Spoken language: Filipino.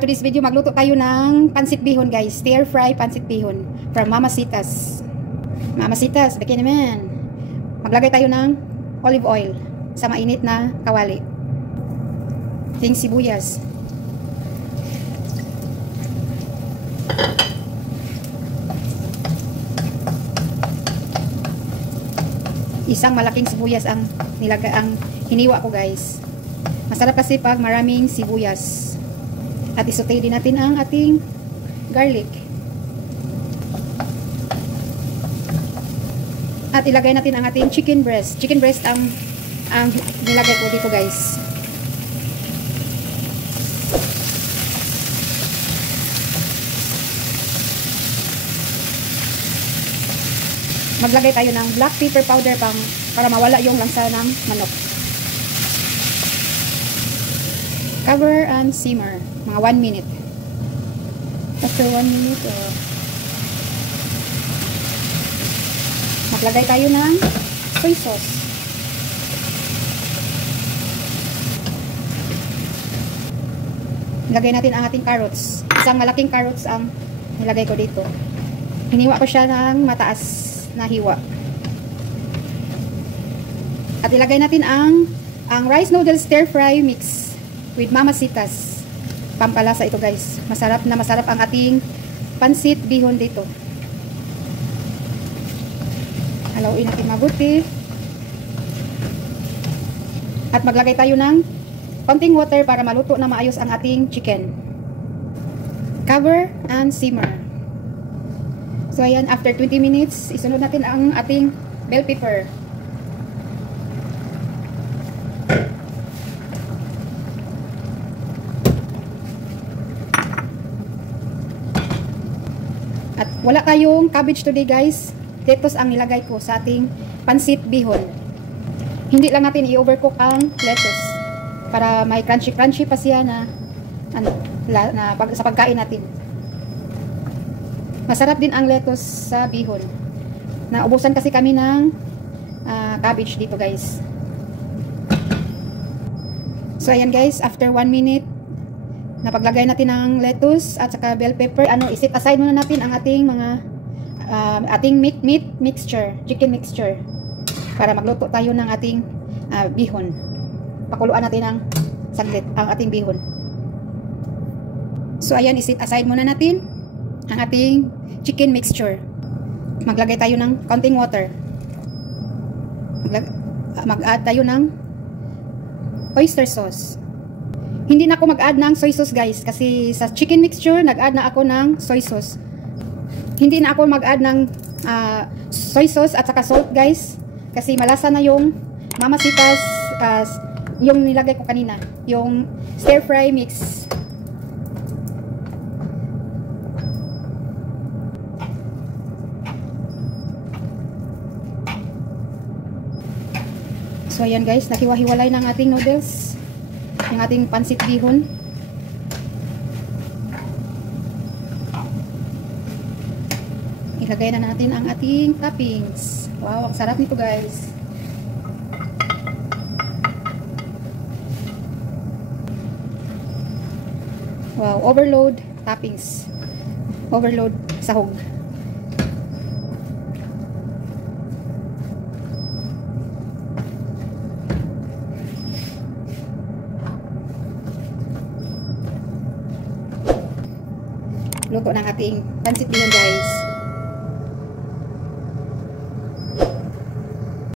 today's video, magluto tayo ng pansit bihon guys. Stir fry pansit bihon from Mamasitas. Mamasitas, baki naman. Maglagay tayo ng olive oil sa mainit na kawali. Ting sibuyas. Isang malaking sibuyas ang hiniwa ko guys. Masarap kasi pag maraming sibuyas. At isutay din natin ang ating garlic. At ilagay natin ang ating chicken breast. Chicken breast ang nilagay ko dito guys. Maglagay tayo ng black pepper powder para mawala yung lansa ng manok. Cover and simmer. Mga 1 minute. After 1 minute, maglagay tayo ng soy sauce. Ilagay natin ang ating carrots. Isang malaking carrots ang nilagay ko dito. Hiniwa ko siya ng mataas na hiwa. At ilagay natin ang rice noodles stir fry mix with Mamasitas. Pampalasa ito guys. Masarap na masarap ang ating pansit bihon dito. Halawin natin mabuti. At maglagay tayo ng konting water para maluto na maayos ang ating chicken. Cover and simmer. So ayan, after 20 minutes, isunod natin ang ating bell pepper. At wala tayong cabbage today guys. Lettuce ang nilagay ko sa ating pansit bihon. Hindi lang natin i-overcook ang lettuce para may crunchy pa siya sa pagkain natin. Masarap din ang lettuce sa bihon. Naubusan kasi kami ng cabbage dito guys. So ayan guys, after 1 minute napaglagay natin ng lettuce at saka bell pepper, isit aside muna natin ang ating mga ating meat mixture, chicken mixture para magluto tayo ng ating bihon. Pakuluan natin ng saglit ang ating bihon. So ayan, isit aside muna natin ang ating chicken mixture. Maglagay tayo ng konting water. Mag-add tayo ng oyster sauce. Hindi na ako mag-add ng soy sauce guys kasi sa chicken mixture nag-add na ako ng soy sauce. Hindi na ako mag-add ng soy sauce at saka salt guys kasi malasa na yung Mamasitas yung nilagay ko kanina, yung stir fry mix. So ayan guys, nakiwa-hiwalay ng ating noodles, yung ating pansit bihon. Ilagay na natin ang ating toppings. Wow, ang sarap nito guys. Wow, overload toppings. Overload sahog. Luto ng ating pansit bihon guys.